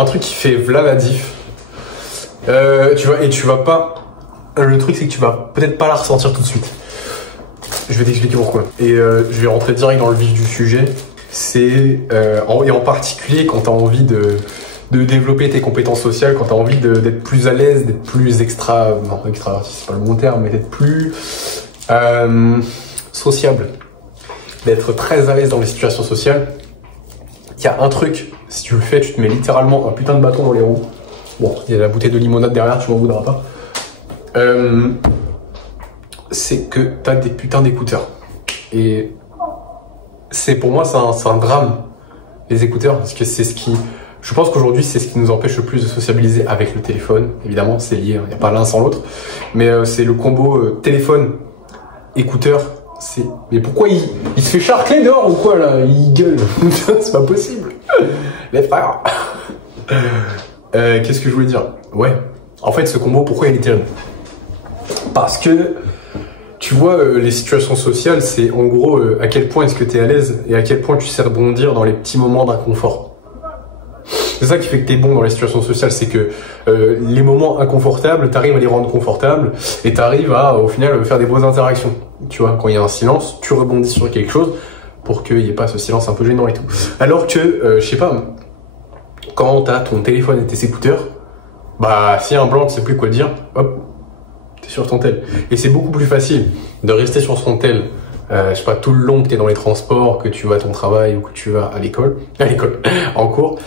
un truc qui fait v'là la diff. Tu vas pas... Le truc, c'est que tu vas peut-être pas la ressentir tout de suite. Je vais t'expliquer pourquoi. Et je vais rentrer direct dans le vif du sujet. C'est... et en particulier quand tu as envie de développer tes compétences sociales, quand tu as envie d'être plus à l'aise, d'être plus extraverti, c'est pas le bon terme, mais d'être plus sociable, d'être très à l'aise dans les situations sociales. Il y a un truc, si tu le fais, tu te mets littéralement un putain de bâton dans les roues. Bon, il y a la bouteille de limonade derrière, tu m'en voudras pas. C'est que tu as des putains d'écouteurs. Et pour moi, c'est un drame, les écouteurs, parce que c'est ce qui... Je pense qu'aujourd'hui, c'est ce qui nous empêche le plus de sociabiliser avec le téléphone. Évidemment, c'est lié, il n'y a pas l'un sans l'autre. Mais c'est le combo téléphone, écouteur. Mais pourquoi il se fait charcler dehors ou quoi là? Il gueule. C'est pas possible. Les frères. Qu'est-ce que je voulais dire? Ouais. En fait, ce combo, pourquoi il est terrible? Parce que, tu vois, les situations sociales, c'est en gros à quel point est-ce que tu es à l'aise et à quel point tu sais rebondir dans les petits moments d'inconfort. C'est ça qui fait que tu es bon dans les situations sociales, c'est que les moments inconfortables, tu arrives à les rendre confortables et tu arrives à, au final, faire des bonnes interactions. Tu vois, quand il y a un silence, tu rebondis sur quelque chose pour qu'il n'y ait pas ce silence un peu gênant et tout. Alors que, je sais pas, quand tu as ton téléphone et tes écouteurs, bah, s'il y a un blanc, tu sais plus quoi dire, hop, tu es sur ton tel. Et c'est beaucoup plus facile de rester sur son tel. Je sais pas, tout le long que tu es dans les transports, que tu vas à ton travail ou que tu vas à l'école, en cours,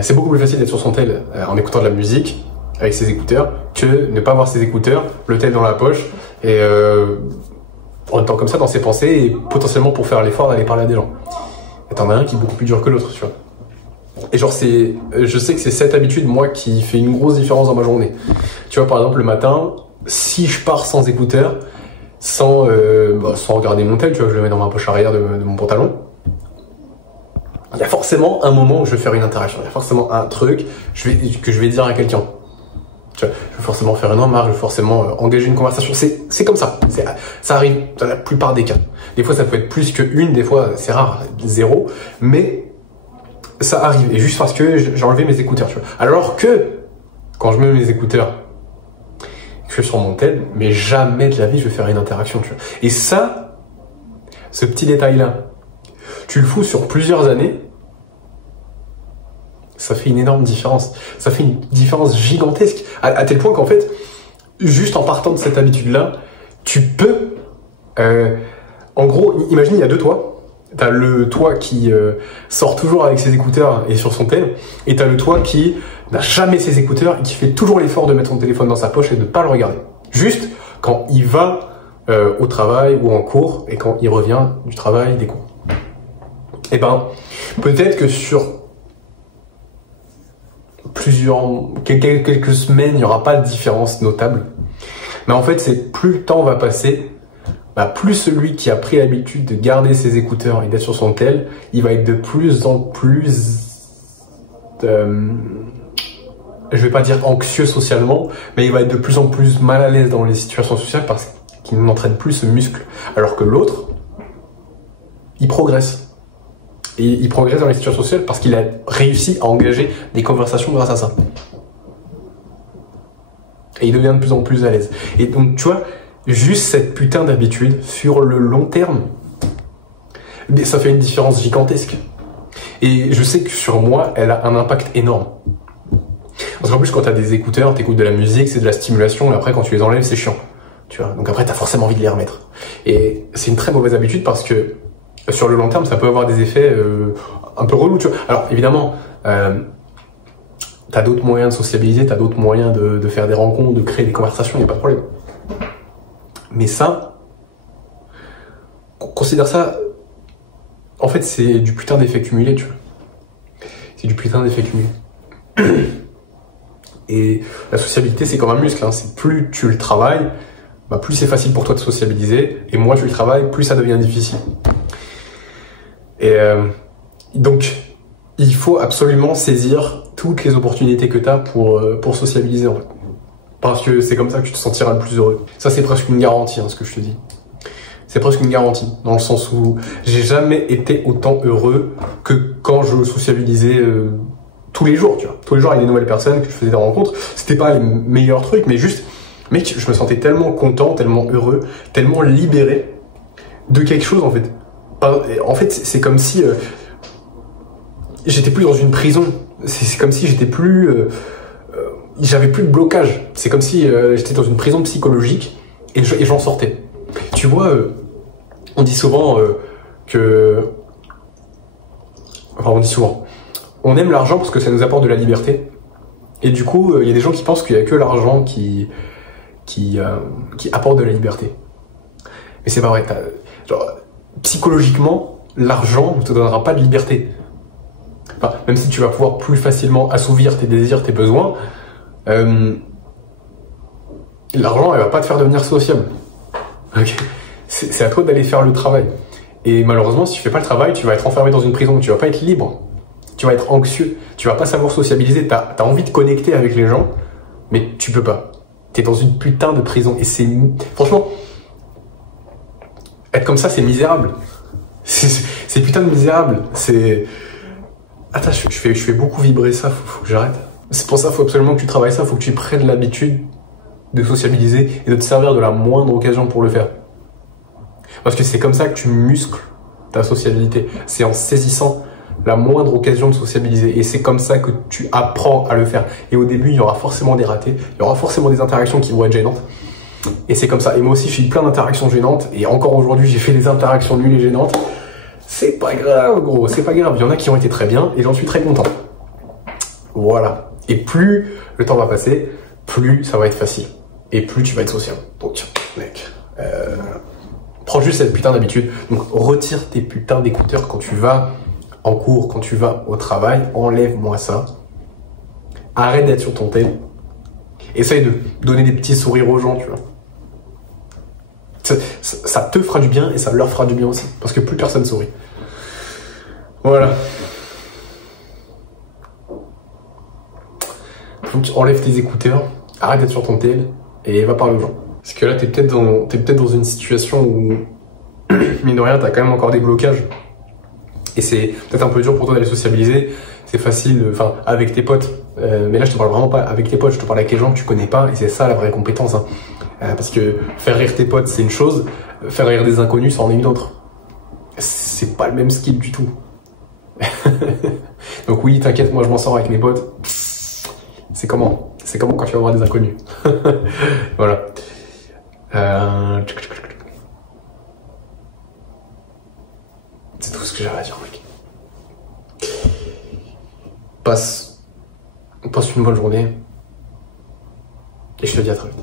c'est beaucoup plus facile d'être sur son tel en écoutant de la musique avec ses écouteurs que ne pas avoir ses écouteurs, le tel dans la poche et en étant comme ça dans ses pensées et potentiellement pour faire l'effort d'aller parler à des gens. Et t'en as un qui est beaucoup plus dur que l'autre, tu vois. Et genre je sais que c'est cette habitude moi qui fait une grosse différence dans ma journée. Tu vois, par exemple le matin, si je pars sans écouteurs, sans regarder mon tel, tu vois, je le mets dans ma poche arrière de mon pantalon. Il y a forcément un moment où je vais faire une interaction, il y a forcément un truc que je vais dire à quelqu'un. Tu vois, je vais forcément faire une remarque, je vais forcément engager une conversation. C'est comme ça, ça arrive dans la plupart des cas. Des fois ça peut être plus qu'une, des fois c'est rare, 0, mais ça arrive. Et juste parce que j'ai enlevé mes écouteurs, tu vois. Alors que quand je mets mes écouteurs, je suis sur mon tel, mais jamais de la vie je vais faire une interaction, tu vois. Et ça, ce petit détail-là, tu le fous sur plusieurs années, ça fait une énorme différence. Ça fait une différence gigantesque, à tel point qu'en fait, juste en partant de cette habitude-là, tu peux... en gros, imagine, il y a deux toits. T'as le toit qui sort toujours avec ses écouteurs et sur son tel, et t'as le toit qui n'a jamais ses écouteurs et qui fait toujours l'effort de mettre son téléphone dans sa poche et de ne pas le regarder. Juste quand il va au travail ou en cours et quand il revient du travail, des cours. Et ben, peut-être que sur quelques semaines, il n'y aura pas de différence notable. Mais en fait, c'est plus le temps va passer, bah, plus celui qui a pris l'habitude de garder ses écouteurs et d'être sur son tel, il va être de plus en plus... je vais pas dire anxieux socialement, mais il va être de plus en plus mal à l'aise dans les situations sociales parce qu'il n'entraîne plus ce muscle. Alors que l'autre, il progresse. Et il progresse dans les situations sociales parce qu'il a réussi à engager des conversations grâce à ça. Et il devient de plus en plus à l'aise. Et donc, tu vois, juste cette putain d'habitude, sur le long terme, ça fait une différence gigantesque. Et je sais que sur moi, elle a un impact énorme. Parce qu'en plus, quand tu as des écouteurs, tu écoutes de la musique, c'est de la stimulation, et après, quand tu les enlèves, c'est chiant. Tu vois, donc après, tu as forcément envie de les remettre. Et c'est une très mauvaise habitude parce que sur le long terme, ça peut avoir des effets un peu relous. Tu vois. Alors, évidemment, tu as d'autres moyens de sociabiliser, tu as d'autres moyens de faire des rencontres, de créer des conversations, il n'y a pas de problème. Mais ça, considère ça, en fait, c'est du putain d'effet cumulé, tu vois. C'est du putain d'effet cumulé. Et la sociabilité, c'est comme un muscle, hein. C'est plus tu le travailles, bah plus c'est facile pour toi de sociabiliser, et moins tu le travailles, plus ça devient difficile. Et donc, il faut absolument saisir toutes les opportunités que tu as pour sociabiliser, en fait. Parce que c'est comme ça que tu te sentiras le plus heureux. Ça, c'est presque une garantie, hein, ce que je te dis. C'est presque une garantie, dans le sens où j'ai jamais été autant heureux que quand je sociabilisais tous les jours, tu vois. Tous les jours avec des nouvelles personnes, que je faisais des rencontres. C'était pas les meilleurs trucs, mais juste, mec, je me sentais tellement content, tellement heureux, tellement libéré de quelque chose, en fait. En fait, c'est comme si j'étais plus dans une prison. C'est comme si j'étais plus... j'avais plus de blocage. C'est comme si j'étais dans une prison psychologique et j'en sortais. Tu vois, on dit souvent que... Enfin, on dit souvent. On aime l'argent parce que ça nous apporte de la liberté. Et du coup, il y a des gens qui pensent qu'il n'y a que l'argent qui apporte de la liberté. Mais c'est pas vrai. Genre, psychologiquement, l'argent ne te donnera pas de liberté. Enfin, même si tu vas pouvoir plus facilement assouvir tes désirs, tes besoins, l'argent, elle va pas te faire devenir sociable. Okay. C'est à toi d'aller faire le travail. Et malheureusement, si tu fais pas le travail, tu vas être enfermé dans une prison, tu vas pas être libre. Tu vas être anxieux, tu vas pas savoir sociabiliser, t'as envie de connecter avec les gens, mais tu peux pas. T'es dans une putain de prison. Et c'est... Franchement, être comme ça, c'est misérable. C'est putain de misérable. C'est... Attends, je fais beaucoup vibrer ça, faut que j'arrête. C'est pour ça, faut absolument que tu travailles ça, faut que tu prennes l'habitude de sociabiliser et de te servir de la moindre occasion pour le faire. Parce que c'est comme ça que tu muscles ta sociabilité. C'est en saisissant la moindre occasion de sociabiliser. Et c'est comme ça que tu apprends à le faire. Et au début, il y aura forcément des ratés, il y aura forcément des interactions qui vont être gênantes. Et c'est comme ça. Et moi aussi, j'ai eu plein d'interactions gênantes. Et encore aujourd'hui, j'ai fait des interactions nulles et gênantes. C'est pas grave, gros, c'est pas grave. Il y en a qui ont été très bien et j'en suis très content. Voilà. Et plus le temps va passer, plus ça va être facile. Et plus tu vas être social. Donc, mec, prends juste cette putain d'habitude. Donc, retire tes putains d'écouteurs quand tu vas en cours, quand tu vas au travail. Enlève-moi ça. Arrête d'être sur ton tel. Essaye de donner des petits sourires aux gens, tu vois. Ça te fera du bien et ça leur fera du bien aussi. Parce que plus personne sourit. Voilà. Donc, enlève tes écouteurs, arrête d'être sur ton tel et va parler aux gens. Parce que là, t'es peut-être dans une situation où, mine de rien, t'as quand même encore des blocages. Et c'est peut-être un peu dur pour toi d'aller sociabiliser. C'est facile, enfin, avec tes potes. Mais là, je te parle vraiment pas avec tes potes, je te parle avec les gens que tu connais pas. Et c'est ça la vraie compétence. Hein. Parce que faire rire tes potes, c'est une chose. Faire rire des inconnus, c'en est une autre. C'est pas le même skill du tout. Donc oui, t'inquiète, moi je m'en sors avec mes potes. C'est comment quand tu vas voir des inconnus. Voilà. C'est tout ce que j'avais à dire, mec. Passe une bonne journée. Et je te dis à très vite.